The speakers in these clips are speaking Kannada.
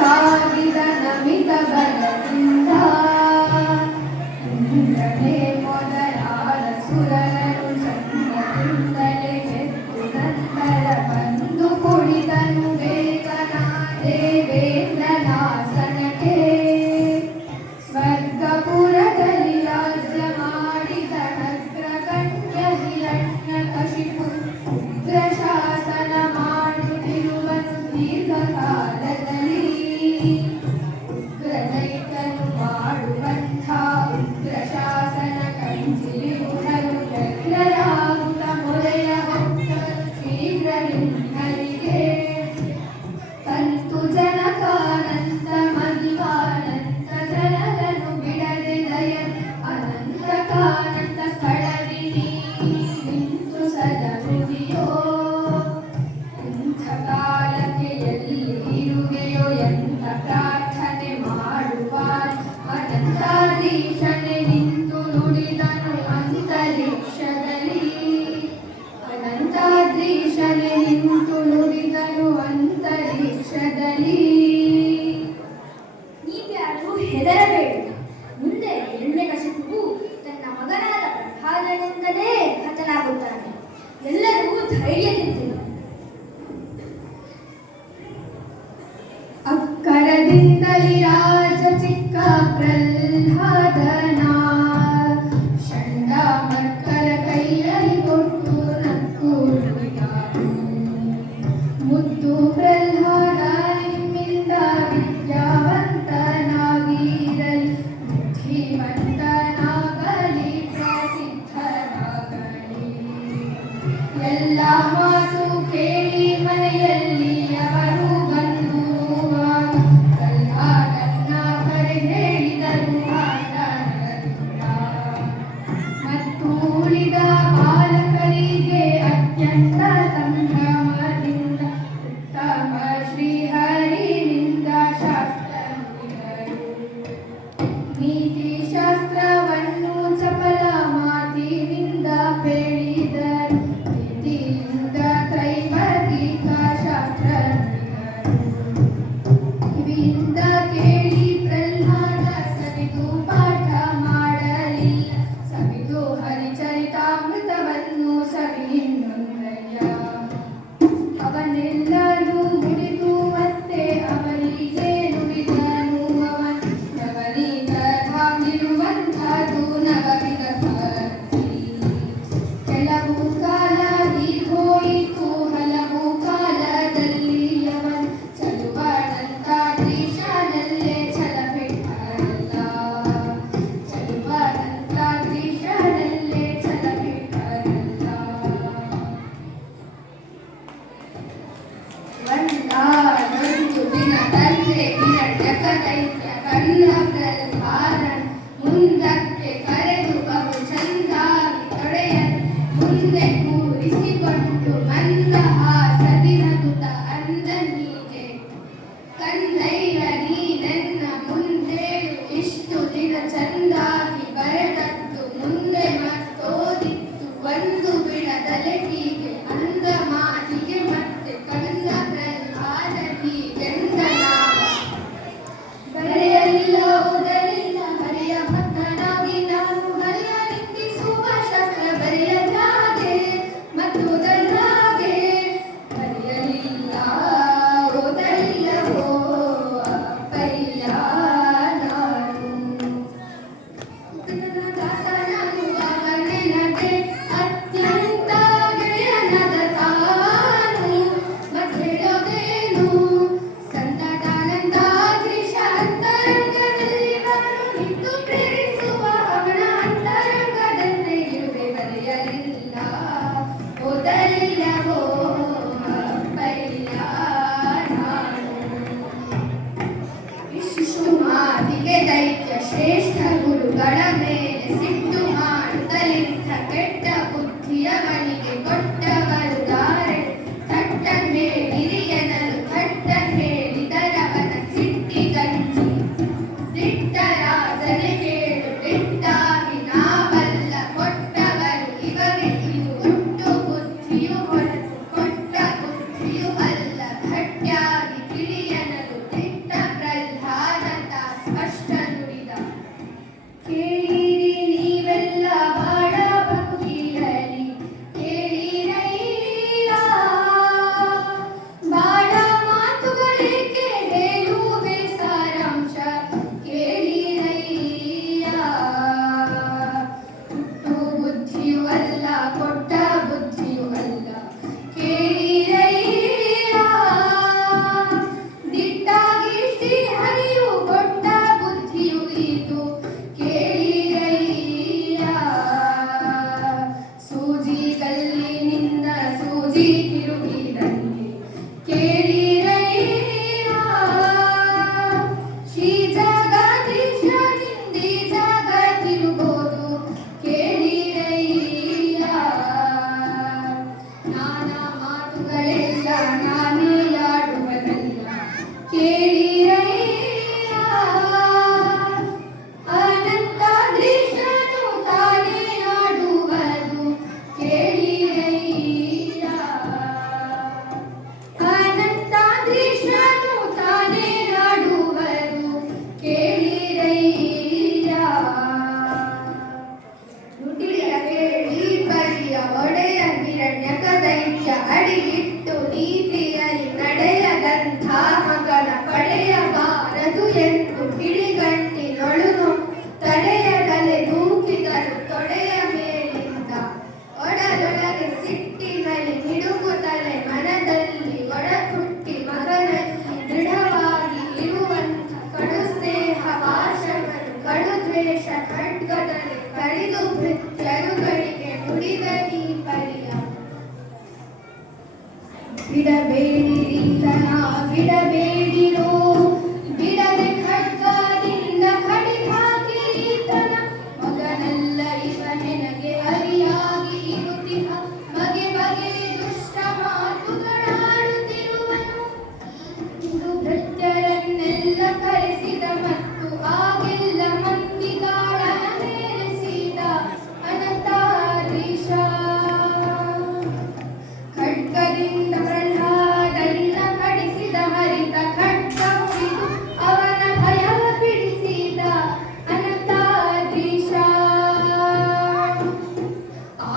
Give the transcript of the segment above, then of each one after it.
ಸಾಗಿದ ನಮಿತ ಬಲದಿಂದ ಇಂದ್ರನೇ ಮೊದಲಾದ ಸುರನರು ಚಂದ್ರದಿಂದಲೇ ಎದ್ದು ನಂತರ ಬಂದು ಕುಳಿತನು ಬೇಗನ ದೇವೇಂದ್ರನಾಸನಕ್ಕೆ. ಸ್ವರ್ಗಪುರದಲ್ಲಿ ರಾಜ್ಯ ಮಾಡಿದ ಅಗ್ರಗಣ್ಯ ಹಿರಣ್ಯಕಶಿಪು ಉಗ್ರ ಶಾಸನ ಮಾಡುತ್ತಿರುವನು ದೀರ್ಘಕಾಲದಲ್ಲಿ. ಉಗ್ರದೈತ್ಯನು ಮಾಡುವಂಥ ಉಗ್ರ ಶಾಸನ ಕಂಚಿರುವರು ವ್ಯಗ್ರರಾಗುತ್ತ ಮೊರೆಯ ಹೊಕ್ಕರು ಶೀಘ್ರವಿನ್ನರಿಗೆ. ತಂತು ಜನಕಾನಂತ ಮಹಿಮಾನಂತ ಜನರನ್ನು ಬಿಡದೆ ದಯ ಅನಂತಕಾನಂತ ಸ್ಥಳದಿ ನಿಂತು ಸದರುವಿಯೋ. ಎಂಥ ಕಾಲಕ್ಕೆ ಎಲ್ಲಿ ಇರುವೆಯೋ ಎಂಥ ಪ್ರಾರ್ಥನೆ ಮಾಡುವ ಅನಂತಾಧೀಶನೆ ನಿಂತು ನುಡಿದನು ಅಂತರಿಕ್ಷದಲ್ಲಿ. ಅನಂತಾಧೀಶನೆ ನಿಂತು ನುಡಿದನು ಅಂತರಿಕ್ಷದಲ್ಲಿ. ನೀವ್ಯಾರು ಹೆದರಬೇಡ. ಮುಂದೆ ಹಿರಣ್ಯಕಶಿಪುವು ತನ್ನ ಮಗನಾದ ಪ್ರಹ್ಲಾದನಿಂದಲೇ ಹತನಾಗುತ್ತಾನೆ. ಎಲ್ಲರೂ ಧೈರ್ಯದಿಂದಿರು. ಅಕ್ಕರದಿಂದಲಿ ರಾಜ ಚಿಕ್ಕ ಪ್ರಹ್ಲಾದನ ಷಂಡ ಮಕ್ಕಳ ಕೈಯಲ್ಲಿ ಕೊಟ್ಟು ನಕ್ಕು ನುಡಿದನು. ಮುದ್ದು ಪ್ರಹ್ಲಾದ ನಿಮ್ಮಿಂದ ವಿದ್ಯಾವಂತನಾಗಿರಲಿ, ಬುದ್ಧಿವಂತನಾಗಲಿ, ಪ್ರಸಿದ್ಧನಾಗಲಿ. ಎಲ್ಲ ಮಾತು ಕೇಳಿ ಮನೆಯಲ್ಲಿ ಅವರು ಬಂದು ಪ್ರಹ್ಲಾದನ ಕರೆ ಹೇಳಿದರು ಆದರದಿಂದ. ಮತ್ತು ಉಳಿದ ಬಾಲಕರಿಗೆ ಅತ್ಯಂತ ಸಂಭ್ರಮದಿಂದ ಉತ್ತಮ ಶ್ರೀಹರಿನಿಂದ ಶಾಸ್ತ್ರ ನುಡಿದರು. ನೀತಿಶಾಸ್ತ್ರವನ್ನು ಚಪಲ ಮಾತಿನಿಂದ ಹೇಳಿದರು. ನೀತಿಯಿಂದ ತ್ರೈವರ್ಗಿಕ ಶಾಸ್ತ್ರ ನುಡಿದರು. ಕಿವಿಯಿಂದ ಕೇಳಿ ಪ್ರಹ್ಲಾದ ಸವಿದು ಪಾಠ ಮಾಡಲಿಲ್ಲ. ಸವಿದು ಹರಿಚರಿತಾಮೃತವನ್ನು ಸವಿಹಿನ್ನೊಂದಯ್ಯ. ಅವನೆಲ್ಲರೂ ಮುಡಿದು ಮತ್ತೆ ಅವರಿಗೆ ನುಡಿದನು. ಅವನಿಂದ ಧಾಮಿರುವಂಥದ್ದು ನವವಿಧ ಭಕ್ತಿ. ಕೆಲವು ಕಾಲ ಹೀಗೋಯಿತು, ಹಲವು ಕಾಲದಲ್ಲಿ ಅವನು ಚಲುವನಂತಾಧೀಶನಲ್ಲೇ ಛಲಬಿಟ್ಟರಲ್ಲ. ಚಲುವನಂತಾಧೀಶನಲ್ಲೇ ಛಲಬಿಟ್ಟರಲ್ಲ. ಒಂದಾನೊಂದು ದಿನ ತಂದೆ ಹಿರಣ್ಯಕದೈತ್ಯ ಕಣ್ಣ ಪ್ರಹ್ಲಾದನ ಮುಂದಕ್ಕೆ ಕರೆದು ಬಹು ಚಂದಾಗಿ ತೊಡೆಯನ್ನು ಮುಂದೆ ಕೂರಿಸಿಕೊಂಡು ಮಂದಹಾಸದಿ ನಗುತ್ತ ಅಂದನೀಗೆ. ಕಂದಯ್ಯ ನೀನೆನ್ನ ಮುಂದೇಳು, ಇಷ್ಟು ದಿನ ಚಂದಾಗಿ ಬರೆದದ್ದು ಮುಂದೆ ಮತ್ತೋದಿತ್ತು ಒಂದು ಬಿಡದಲೆ ಹೀಗೆ. ಅಂದ ಮಾತಿಗೆ ಮತ್ತೆ ಕಂದ ಪ್ರಹ್ಲಾದ ಹೀಗೆಂದನಾಗ. ಬರೆಯಲಿಲ್ಲ ಓದಲಿಲ್ಲ ಹರಿಯ ಭಕ್ತನಾಗಿ ನಾನು ಹರಿಯ ನಿಂದಿಸುವ ಶಾಸ್ತ್ರ ಬರೆಯಲಾಗೆ ಮತ್ತೋದಲಾಗೆ. ಬರೆಯಲಿಲ್ಲ ಓದಲಿಲ್ಲವೋ ಅಪ್ಪಯ್ಯ ನಾನು. ದಾಸನಾನು ಅವನೆನಗೆ ಅತ್ಯಂತ ಗೆಳೆಯನಾದ ತಾನು. ಮತ್ತೇಳೋದೇನು ಸಂತತಾನಂದಾದ್ರಿಶ ಅಂತರಂಗದಲ್ಲಿ ಬರು ನಿಂತು ಪ್ರೇರಿಸುವ ಅವನ ಅಂತರಂಗದಂತೆ ಇರುವೆ. ಬರೆಯಲಿಲ್ಲ ಓದಲಿಲ್ಲವೋ ಅಪ್ಪಯ್ಯ ನಾನು. ಇಷ್ಟು ಮಾತಿಗೆ ದೈತ್ಯ ಶ್ರೇಷ್ಠ ಗುರುಗಳ ಮೇಲೆ ಸಿಟ್ಟು ಮಾಡುತ್ತಲಿಂಥ ಕೆಟ್ಟ ಬುದ್ಧಿಯವನಿಗೆ ಕೊಟ್ಟವರು ದಾರೆ. ಥಟ್ಟ ಹೇಳಿರಿ ಎನ್ನಲು ಥಟ್ಟ ಹೇಳಿದರವನ ಸಿಟ್ಟಿಗಂಜಿ. ದಿಟ್ಟ ರಾಜನೆ ಕೇಳು ದಿಟ್ಟಾಗಿ ನಾವಲ್ಲ ಕೊಟ್ಟವರು ಇವಗೆ ಇದು ಒಟ್ಟು ಬುದ್ಧಿಯು ಹೊರತು ಕೊಟ್ಟ ಬುದ್ಧಿಯು ಅಲ್ಲ. ಗಟ್ಟಿಯಾಗಿ ತಿಳಿಯನಲು ದಿಟ್ಟ ಅನಂತಾದ್ರೀಶನು ತಾನೇ ಆಡುವುದು ಕೇಳಿರಯ್ಯ. ಅನಂತಾದ್ರೀಶನು ತಾನೇ ಆಡುವುದು ಕೇಳಿರಯ್ಯ. ನುಡಿಯ ಕೇಳಿ ಪರಿಯ ಒಡೆಯ ಹಿರಣ್ಯಕ ದೈತ್ಯ ಅಡಿಯಿಟ್ಟು ನೀತಿಯಲ್ಲಿ ನಡೆಯದಂಥ ಮಗನ ಪಡೆಯಬಾರದು ಎಂದು ಹಿಡಿಗಟ್ಟಿನೊಳು ತಡೆಯದಲೆ ದೂಕಿದರು ತೊಡೆಯ ಮೇಲಿಂದ. ಒಡಲೊಳಗೆ ಸಿಟ್ಟಿನಲ್ಲಿ ಮಿಡುಗುತ್ತಲೆ ಮನದಲ್ಲಿ ಒಡಕುಟ್ಟಿ ಮಗನಲ್ಲಿ ದೃಢವಾಗಿ ಇರುವಂಥ ಕಡು ಸ್ನೇಹ ಪಾಶವನ್ನು ಕಡು ದ್ವೇಷ ಖಡ್ಗದಲ್ಲಿ ಕಡಿದು ಭೃತ್ಯರುಗಳಿಗೆ ನುಡಿದ ನೀ ಪರಿಯ. ಬಿಡಬೇಡಿರಿತನ ಬಿಡಬೇಡಿರೋ ಬಿಡದೆ ಖಡ್ಗದಿಂದ ಕಡಿ ಹಾಕಿರೀತನ. ಮಗನಲ್ಲ ಇವ ನೆನಗೆ ಅರಿಯಾಗಿ ಇರುತ್ತಿಹ ಬಗೆ ಬಗೆ ದುಷ್ಟ ಮಾತುಗಳಾಡುತ್ತಿರುವನು. ಇದು ಭೃತ್ಯರನ್ನೆಲ್ಲ ಕರೆಸಿದ ಮತ್ತು ಆಗೆಲ್ಲ ಮಂದಿಗಾಳನ ಮೇಲಿಸಿದ ಅನಂತಾಧೀಶ. ಖಡ್ಗದಿಂದ ಪ್ರಹ್ಲಾದನ್ನ ಕಡಿಸಿದ ಹರಿತ ಖಡ್ಗ ಮುರಿದು ಅವನ ಭಯವ ಬಿಡಿಸಿದ ಅನಂತಾಧೀಶ.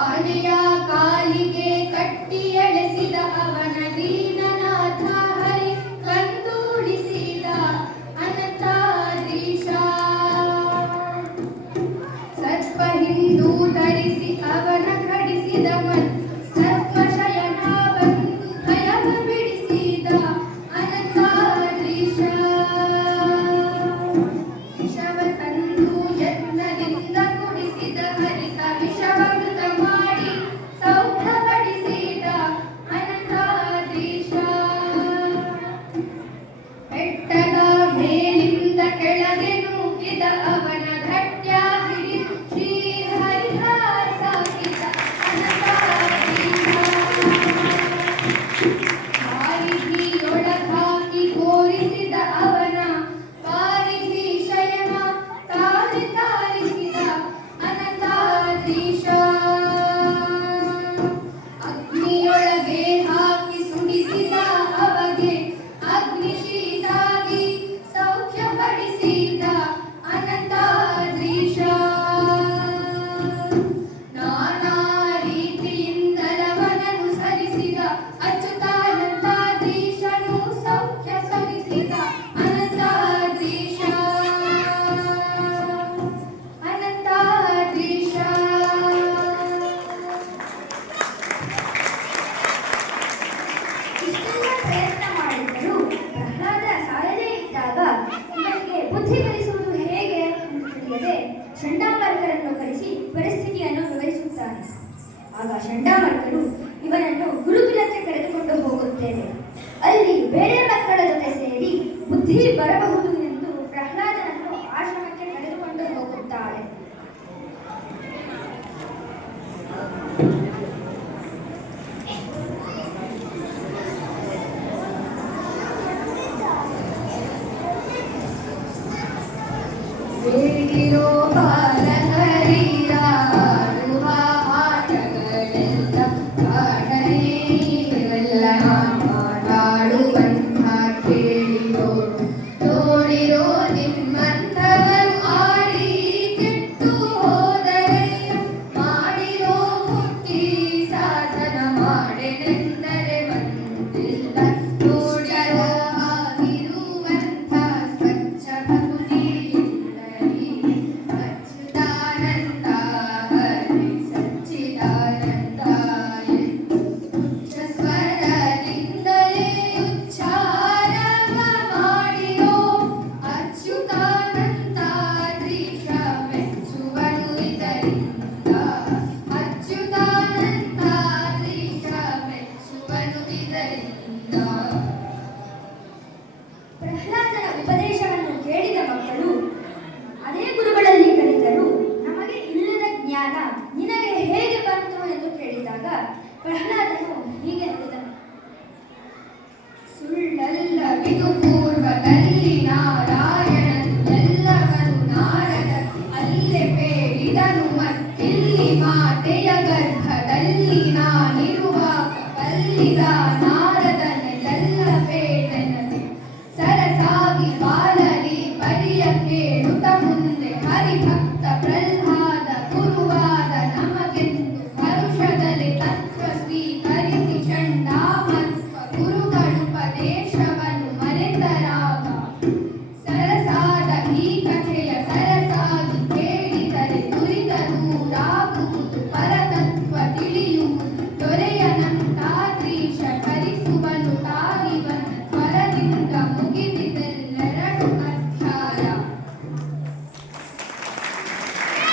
ಆನೆಯ ಕಾಲಿಗೆ ಕಟ್ಟಿ ಎಳೆಸಿದ ಅವನ ದೀನನಾಥ ಹರಿ ಕಂದೂಡಿಸಿದ ಅನಂತಾಧೀಶ. ಸರ್ಪ ಹಿಂದೂ ಧರಿಸಿ ಅವನ ಕಡಿಸಿದ ಮತ್ತು ಸರ್ಪಶಯನ ಬಂದು ಭಯವ ಬಿಡಿಸಿದ ಅನಂತಾಧೀಶ. ವಿಷವ ತಂದು ಯತ್ನದಿಂದ ಕುಡಿಸಿದ ಹರಿತ ವಿಷವಮೃತ ಮಾಡಿ ಸೌಖ್ಯಪಡಿಸಿದ ಅನಂತಾಧೀಶ. ಬೆಟ್ಟದ ಮೇಲಿಂದ ಕೆಳಗೆ ನೂಕಿದ ಅವನ ಘಟ್ಯ ಹಿಡಿ ಶ್ರೀಹರಿಹರ ಸಾಕಿದ ಅನಂತಾಧೀಶ. ವಾರಿಧಿಯೊಳಗಾಕಿ ಕೋರಿಸಿದ ಅವನ ವಾರಿಧಿ ಶಯನ ತಾರಿ ತಾರಿಸಿದ ಅನಂತಾಧೀಶ. ಅಗ್ನಿಯೊಳಗೆ ಹಾಕಿ ಸುಡಿಸಿದ ಅವಗೆ ಅಗ್ನಿ ಶೀತಾಗಿ ಸೌಖ್ಯಪಡಿಸಿದ ಅನಂತಾಧೀಶ. ನಾನಾ ರೀತಿಯಿಂದಲವನನು ಸರಿಸಿದ ಅಚ್ಯುತಾನಂತಾಧೀಶನು ಸೌಖ್ಯ ಸರಿಸಿದ ಅನಂತಾಧೀಶ. ಅನಂತಾಧೀಶ. ಇಷ್ಟೆಲ್ಲ ಪ್ರಯತ್ನ ಮಾಡಿದ್ದರೂ ಪ್ರಹ್ಲಾದ ಸಾಯದೇ ಇದ್ದಾಗ ಇವನಿಗೆ ಬುದ್ಧಿ ಕಲಿಸುವುದು ಹೇಗೆ ಎಂದು ತಿಳಿಯದೆ ಚಂಡಾಮರ್ಕರನ್ನು ಕರೆಸಿ ಪರಿಸ್ಥಿತಿಯನ್ನು ವಿವರಿಸುತ್ತಾನೆ. ಆಗ ಚಂಡಾಮರ್ಕರು ಇವನನ್ನು ಗುರುಕುಲಕ್ಕೆ ಕರೆದುಕೊಂಡು ಹೋಗುತ್ತೇವೆ, ಅಲ್ಲಿ ಬೇರೆ ಮಕ್ಕಳ ಜೊತೆ ಸೇರಿ ಬುದ್ಧಿ ಬರಬಹುದು ಎಂದು ಪ್ರಹ್ಲಾದನನ್ನು ಆಶ್ರಮಕ್ಕೆ ಕರೆದುಕೊಂಡು ಹೋಗುತ್ತಾರೆ. ಬೇಡಿರೋ ಬಾಲಕರಿಯ ಆಡುವ ಆಟಗಳೆಲ್ಲ ಕಾಡನೆ ಇವೆಲ್ಲ ಮಾತಾಡುವಂಥ ಕೇಳಿರೋ ನೋಡಿರೋ ನಿಮ್ಮಂಥವರು ಆಡಿ ಕೆಟ್ಟು ಹೋದರೆಯ ಮಾಡಿರೋ ಮುಕ್ತಿ ಸಾಧನ ಮಾಡೆನೆಂದರೆ ಬಂದಿಲ್ಲ. ನೋಡಿರೋ ಆಗಿರುವಂಥ ಸ್ವಚ್ಛ ಭಕ್ತಿ ಅಚ್ಯುತಾನಂದ ಹರಿ ಸಚ್ಚಿದಾನಂದ ಸ್ವರದಿಂದಲೇ ಉಚ್ಚಾರವ ಮಾಡಿರೋ ಅಚ್ಯುತಾನಂದಾದ್ರೀಶ ಮೆಚ್ಚುವನು ಇದರಿಂದ. ಅಚ್ಯುತಾನಂದಾದ್ರೀಶ ಮೆಚ್ಚುವನು ಇದರಿಂದ. ಪ್ರಹ್ಲಾದನ ಉಪದೇಶವನ್ನು ಕೇಳಿದ ಮಕ್ಕಳು ಅದೇ ಗುರುಗಳಲ್ಲಿ ಕಲಿತರು ನಮಗೆ ಇಲ್ಲದ ಜ್ಞಾನ ನಿನಗೆ ಹೇಗೆ ಬಂತು ಎಂದು ಕೇಳಿದಾಗ ಪ್ರಹ್ಲಾದ